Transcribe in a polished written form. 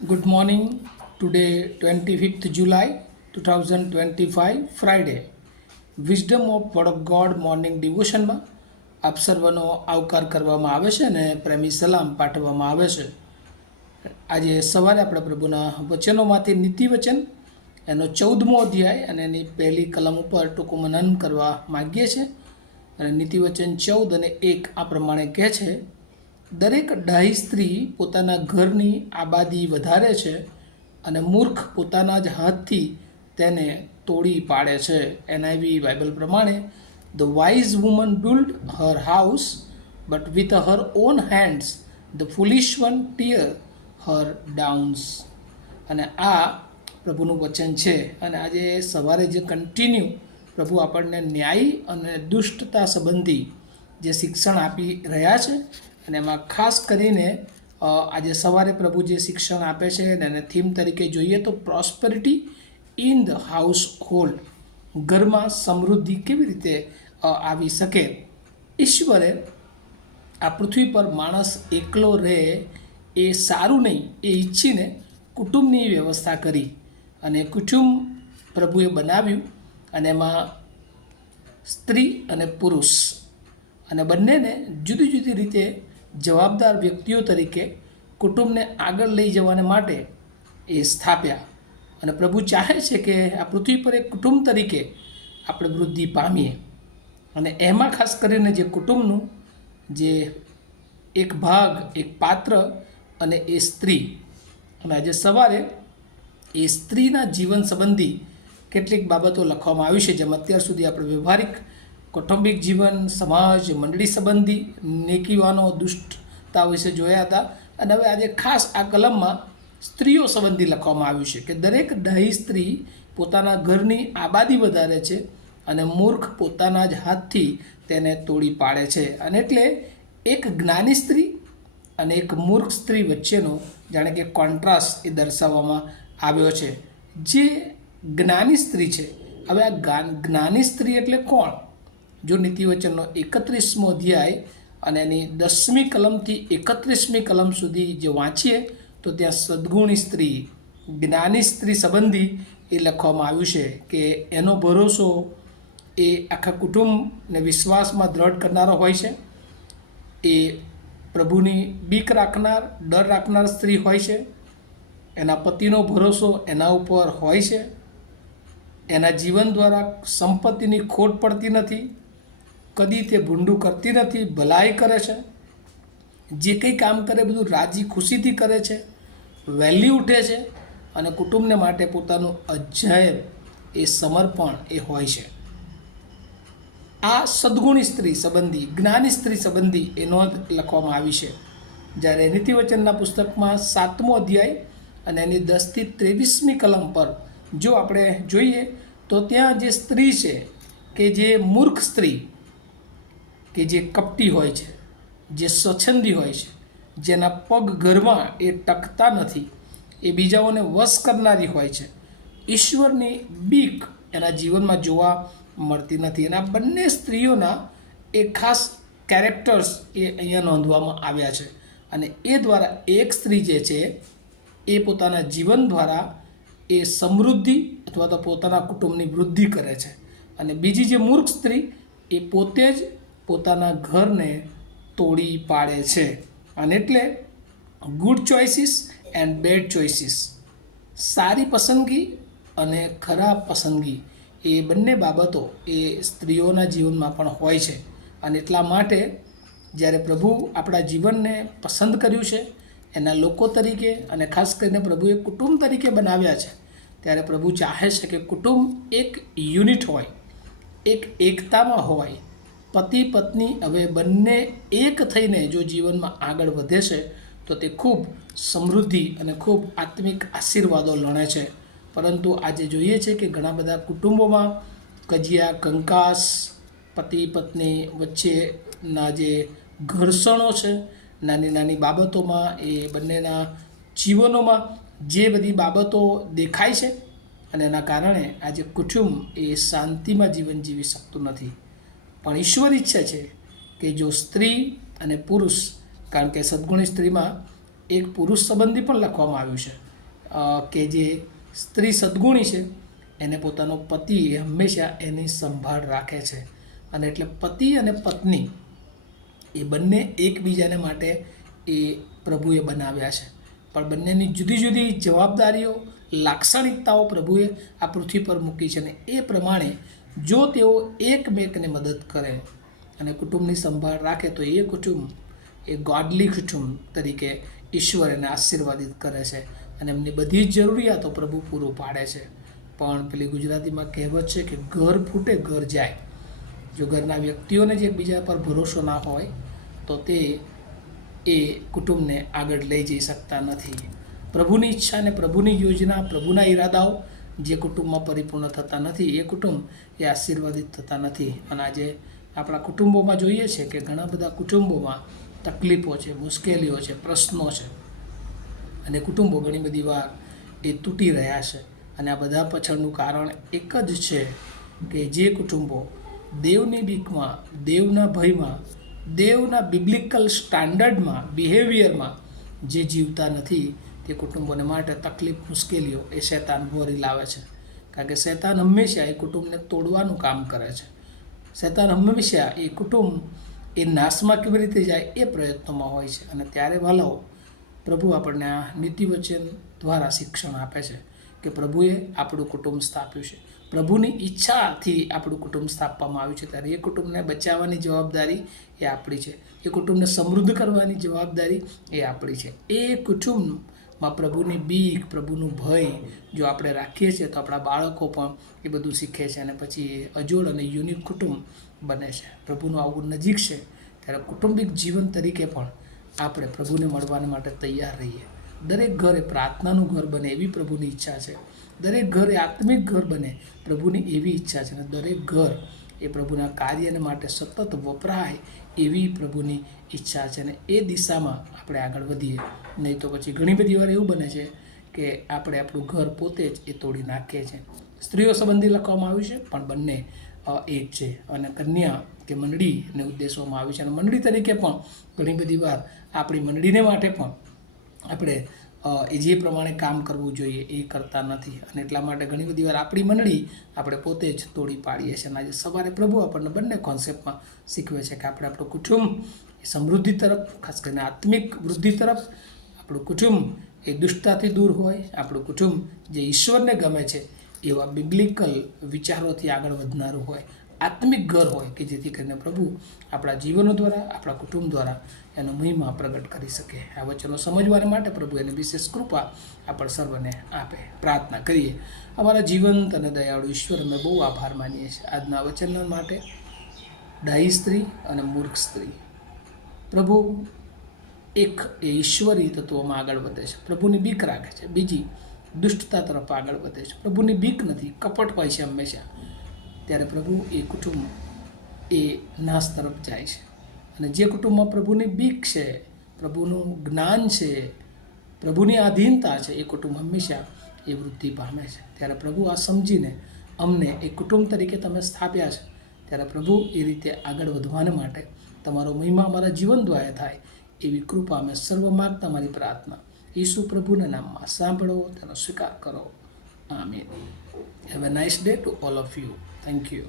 Good morning. Today, 25th July 2025, Friday. Wisdom of word of God morning ડિવોશનમાં આપ સર્વનો આવકાર કરવામાં આવે છે અને પ્રેમી સલામ પાઠવવામાં આવે છે. આજે સવારે આપણે પ્રભુના વચનોમાંથી નીતિવચન એનો 14મો અધ્યાય અને એની પહેલી કલમ ઉપર ટૂંકું મનન કરવા માગીએ છીએ. અને નીતિવચન 14 અને 1 આ પ્રમાણે કહે છે: દરેક ડાહી સ્ત્રી પોતાના ઘરની આબાદી વધારે છે અને મૂર્ખ પોતાના જ હાથથી તેને તોડી પાડે છે. એનઆઈવી બાઇબલ પ્રમાણે, the wise woman build her house but with her on hands the ફુલિશ one tear Har downs. અને આ પ્રભુનું વચન છે. અને આજે સવારે જે કન્ટિન્યુ પ્રભુ આપણને ન્યાય અને દુષ્ટતા સંબંધી જે શિક્ષણ આપી રહ્યા છે, અને એમાં ખાસ કરીને આજે સવારે પ્રભુ જે શિક્ષણ આપે છે એને થીમ તરીકે જોઈએ તો prosperity in the house hold. ઘરમાં સમૃદ્ધિ કેવી રીતે આવી શકે. ઈશ્વરે આ પૃથ્વી પર માણસ એકલો રહે એ સારું નહીં એ ઈચ્છીને કુટુંબની વ્યવસ્થા કરી, અને કુટુંબ પ્રભુએ બનાવ્યું, અને એમાં સ્ત્રી અને પુરુષ અને બંનેને જુદી જુદી રીતે જવાબદાર વ્યક્તિઓ તરીકે કુટુંબને આગળ લઈ જવાને માટે એ સ્થાપ્યા. અને પ્રભુ ચાહે છે કે આ પૃથ્વી પર એક કુટુંબ તરીકે આપણે વૃદ્ધિ પામીએ, અને એમાં ખાસ કરીને જે કુટુંબનું જે એક ભાગ, એક પાત્ર અને એ સ્ત્રી. અને આજે સવારે એ સ્ત્રીના જીવન સંબંધી કેટલીક બાબતો લખવામાં આવી છે, જેમ અત્યાર સુધી આપણે વ્યવહારિક કૌટુંબિક જીવન, સમાજ, મંડળી સંબંધી, નેકીવાનો, દુષ્ટતા વિશે જોયા હતા. અને હવે આજે ખાસ આ કલમમાં સ્ત્રીઓ સંબંધી લખવામાં આવ્યું છે કે દરેક ડાહી સ્ત્રી પોતાના ઘરની આબાદી વધારે છે અને મૂર્ખ પોતાના જ હાથથી તેને તોડી પાડે છે. અને એટલે એક જ્ઞાની સ્ત્રી અને એક મૂર્ખ સ્ત્રી વચ્ચેનો જાણે કે કોન્ટ્રાસ્ટ એ દર્શાવવામાં આવ્યો છે. જે જ્ઞાની સ્ત્રી છે, હવે આ જ્ઞાની સ્ત્રી એટલે કોણ? જો નીતિવચનનો 31મો અધ્યાય અને એની 10મી કલમથી 31મી કલમ સુધી જે વાંચીએ તો ત્યાં સદ્ગુણી સ્ત્રી, જ્ઞાની સ્ત્રી સંબંધી એ લખવામાં આવ્યું છે કે એનો ભરોસો એ આખા કુટુંબને વિશ્વાસમાં દ્રઢ કરનારો હોય છે. એ પ્રભુની બીક રાખનાર, ડર રાખનાર સ્ત્રી હોય છે. એના પતિનો ભરોસો એના ઉપર હોય છે. એના જીવન દ્વારા સંપત્તિની ખોટ પડતી નથી. કદી તે ભૂંડું કરતી નથી, ભલાઈ કરે છે. જે કંઈ કામ કરે બધું રાજી ખુશીથી કરે છે, વહેલી ઉઠે છે, અને કુટુંબને માટે પોતાનું અજાયબ એ સમર્પણ એ હોય છે. આ સદ્ગુણી સ્ત્રી સંબંધી, જ્ઞાની સ્ત્રી સંબંધી એ નોંધ લખવામાં આવી છે. જ્યારે નીતિવચનના પુસ્તકમાં 7મો અધ્યાય અને એની 10થી 23મી કલમ પર જો આપણે જોઈએ તો ત્યાં જે સ્ત્રી છે કે જે મૂર્ખ સ્ત્રી, કે જે કપટી હોય છે, જે સ્વચ્છંદી હોય છે, જેના પગ ઘરમાં એ ટકતા નથી, એ બીજાઓને વશ કરનારી હોય છે, ઈશ્વરની બીક એના જીવનમાં જોવા મળતી નથી. અને આ બંને સ્ત્રીઓના એ ખાસ કેરેક્ટર્સ એ અહીંયા નોંધવામાં આવ્યા છે. અને એ દ્વારા એક સ્ત્રી જે છે એ પોતાના જીવન દ્વારા એ સમૃદ્ધિ અથવા તો પોતાના કુટુંબની વૃદ્ધિ કરે છે. અને બીજી જે મૂર્ખ સ્ત્રી એ પોતે જ પોતાના ઘરને તોડી પાડે છે. અને એટલે good choices and bad choices, સારી પસંદગી અને ખરાબ પસંદગી, એ બંને બાબતો એ સ્ત્રીઓના જીવનમાં પણ હોય છે. અને એટલા માટે જ્યારે પ્રભુ આપણા જીવનને પસંદ કર્યું છે એના લોકો તરીકે, અને ખાસ કરીને પ્રભુએ કુટુંબ તરીકે બનાવ્યા છે, ત્યારે પ્રભુ ચાહે છે કે કુટુંબ એક યુનિટ હોય, એક એકતામાં હોય. પતિ પત્ની હવે બંને એક થઈને જો જીવનમાં આગળ વધે છે તો તે ખૂબ સમૃદ્ધિ અને ખૂબ આત્મિક આશીર્વાદો લણે છે. પરંતુ આજે જોઈએ છે કે ઘણા બધા કુટુંબોમાં કજિયા, કંકાસ, પતિ પત્ની વચ્ચેના જે ઘર્ષણો છે, નાની નાની બાબતોમાં, એ બંનેના જીવનોમાં જે બધી બાબતો દેખાય છે, અને એના કારણે આજે કુટુંબ એ શાંતિમાં જીવન જીવી શકતું નથી. પણ ઈશ્વર ઈચ્છે છે કે જો સ્ત્રી અને પુરુષ, કારણ કે સદ્ગુણી સ્ત્રીમાં એક પુરુષ સંબંધી પણ લખવામાં આવ્યું છે કે જે સ્ત્રી સદ્ગુણી છે એને પોતાનો પતિ હંમેશા એની સંભાળ રાખે છે. અને એટલે પતિ અને પત્ની એ બંને એકબીજાને માટે એ પ્રભુએ બનાવ્યા છે, પણ બંનેની જુદી જુદી જવાબદારીઓ, લાક્ષણિકતાઓ પ્રભુએ આ પૃથ્વી પર મૂકી છે. અને એ પ્રમાણે જો તેઓ એકમેકને મદદ કરે અને કુટુંબની સંભાળ રાખે તો એ કુટુંબ એ ગોડલી કુટુંબ તરીકે ઈશ્વર એને આશીર્વાદિત કરે છે અને એમની બધી જ જરૂરિયાતો પ્રભુ પૂરું પાડે છે. પણ પેલી ગુજરાતીમાં કહેવત છે કે ઘર ફૂટે ઘર જાય. જો ઘરના વ્યક્તિઓને જ એકબીજા પર ભરોસો ના હોય તો તે એ કુટુંબને આગળ લઈ જઈ શકતા નથી. પ્રભુની ઈચ્છા અને પ્રભુની યોજના, પ્રભુના ઈરાદાઓ જે કુટુંબમાં પરિપૂર્ણ થતા નથી એ કુટુંબ એ આશીર્વાદિત થતા નથી. અને આજે આપણા કુટુંબોમાં જોઈએ છે કે ઘણા બધા કુટુંબોમાં તકલીફો છે, મુશ્કેલીઓ છે, પ્રશ્નો છે અને કુટુંબો ઘણી બધી વાર એ તૂટી રહ્યા છે. અને આ બધા પાછળનું કારણ એક જ છે કે જે કુટુંબો દેવની બીકમાં, દેવના ભયમાં, દેવના બિબ્લિકલ સ્ટાન્ડર્ડમાં, બિહેવિયરમાં જે જીવતા નથી તે કુટુંબોને માટે તકલીફ, મુશ્કેલીઓ એ શૈતાન ભરી લાવે છે. કારણ કે શૈતાન હંમેશા એ કુટુંબને તોડવાનું કામ કરે છે. શૈતાન હંમેશા એ કુટુંબ એ નાશમાં કેવી રીતે જાય એ પ્રયત્નોમાં હોય છે. અને ત્યારે વાલાઓ, પ્રભુ આપણને આ નીતિવચન દ્વારા શિક્ષણ આપે છે કે પ્રભુએ આપણું કુટુંબ સ્થાપ્યું છે, પ્રભુની ઈચ્છાથી આપણું કુટુંબ સ્થાપવામાં આવ્યું છે. ત્યારે એ કુટુંબને બચાવવાની જવાબદારી એ આપણી છે, એ કુટુંબને સમૃદ્ધ કરવાની જવાબદારી એ આપણી છે. એ કુટુંબમાં પ્રભુની બીક, પ્રભુનું ભય જો આપણે રાખીએ છીએ તો આપણા બાળકો પણ એ બધું શીખે છે અને પછી એ અજોડ અને યુનિક કુટુંબ બને છે. પ્રભુનું આવું નજીક છે ત્યારે કૌટુંબિક જીવન તરીકે પણ આપણે પ્રભુને મળવાને માટે તૈયાર રહીએ. દરેક ઘર એ પ્રાર્થનાનું ઘર બને એવી પ્રભુની ઈચ્છા છે. દરેક ઘર એ આત્મિક ઘર બને પ્રભુની એવી ઈચ્છા છે. અને દરેક ઘર એ પ્રભુના કાર્યને માટે સતત વપરાય એવી પ્રભુની ઈચ્છા છે. અને એ દિશામાં આપણે આગળ વધીએ. નહીં તો પછી ઘણી બધી વાર એવું બને છે કે આપણે આપણું ઘર પોતે જ એ તોડી નાખીએ છીએ. સ્ત્રીઓ સંબંધી લખવામાં આવ્યું છે પણ બંને એક છે. અને કન્યા કે મંડળીને ઉદ્દેશવામાં આવ્યું છે. અને મંડળી તરીકે પણ ઘણી બધી વાર આપણી મંડળીને માટે પણ આપણે એ જે પ્રમાણે કામ કરવું જોઈએ એ કરતા નથી. અને એટલા માટે ઘણી બધી વાર આપણી મંડળી આપણે પોતે જ તોડી પાડીએ છીએ. અને આજે સવારે પ્રભુ આપણને બંને કોન્સેપ્ટમાં શીખવે છે કે આપણે આપણું કુટુંબ એ સમૃદ્ધિ તરફ, ખાસ કરીને આત્મિક વૃદ્ધિ તરફ, આપણું કુટુંબ એ દુષ્ટતાથી દૂર હોય, આપણું કુટુંબ જે ઈશ્વરને ગમે છે એવા બિબ્લિકલ વિચારોથી આગળ વધનારું હોય, આત્મિક ઘર હોય કે જેથી કરીને પ્રભુ આપણા જીવનો દ્વારા, આપણા કુટુંબ દ્વારા એનો મહિમા પ્રગટ કરી શકે. આ વચનો સમજવા માટે પ્રભુ એની વિશેષ કૃપા આપણે સર્વને આપે. પ્રાર્થના કરીએ. અમારા જીવંત અને દયાળુ ઈશ્વર, અમે બહુ આભાર માનીએ છીએ આજના વચન માટે. ડાહી સ્ત્રી અને મૂર્ખ સ્ત્રી, પ્રભુ એક એ ઈશ્વરી તત્વોમાં આગળ વધે છે, પ્રભુની બીક રાખે છે. બીજી દુષ્ટતા તરફ આગળ વધે છે, પ્રભુની બીક નથી, કપટ હોય છે હંમેશા. ત્યારે પ્રભુ એ કુટુંબ એ નાશ તરફ જાય છે. અને જે કુટુંબમાં પ્રભુની બીક છે, પ્રભુનું જ્ઞાન છે, પ્રભુની આધીનતા છે, એ કુટુંબ હંમેશા એ વૃદ્ધિ પામે છે. ત્યારે પ્રભુ આ સમજીને અમને એક કુટુંબ તરીકે તમે સ્થાપ્યા છે, ત્યારે પ્રભુ એ રીતે આગળ વધવાને માટે તમારો મહિમા અમારા જીવન દ્વારા થાય એવી કૃપા અમે સર્વ માગતા મારી પ્રાર્થના ઈસુ પ્રભુના નામમાં સાંભળો, તેનો સ્વીકાર કરો. આમીન. Have a nice day to all of you. Thank you.